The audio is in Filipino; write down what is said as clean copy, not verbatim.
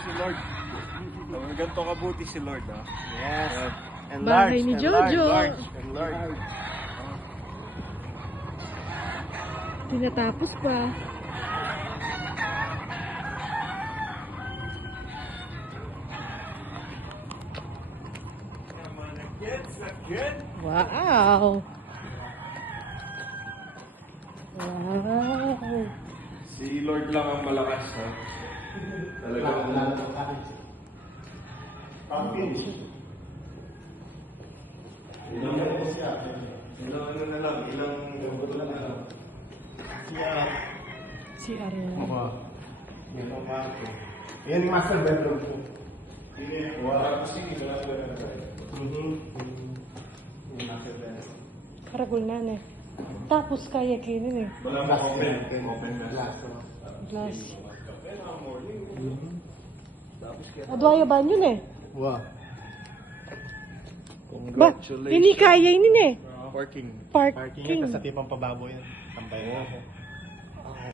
si Lord. Ganito kabuti si Lord, ha? Yes. And Bahay ni and Jojo. large. Tinatapos pa. Wow! Wow! Si Lord lang ang malakas, ha? Talagang... Ilang ano na lang, ilang buto na lang. Si Ariel. Yan ang kwarto. Yan yung master bedroom ko. Wala kasi ilang Yung master bedroom. Karagol na eh. Tapos kaya kinin eh. wala mo open na. Glass. Glass. Kape na morning. Tapos kaya... Adwaya ba yun eh? Wow. Ba? Hindi kaya yun eh. Parking. Parking yan, Parking. tapos sa tipang pababoy yan. Tambay.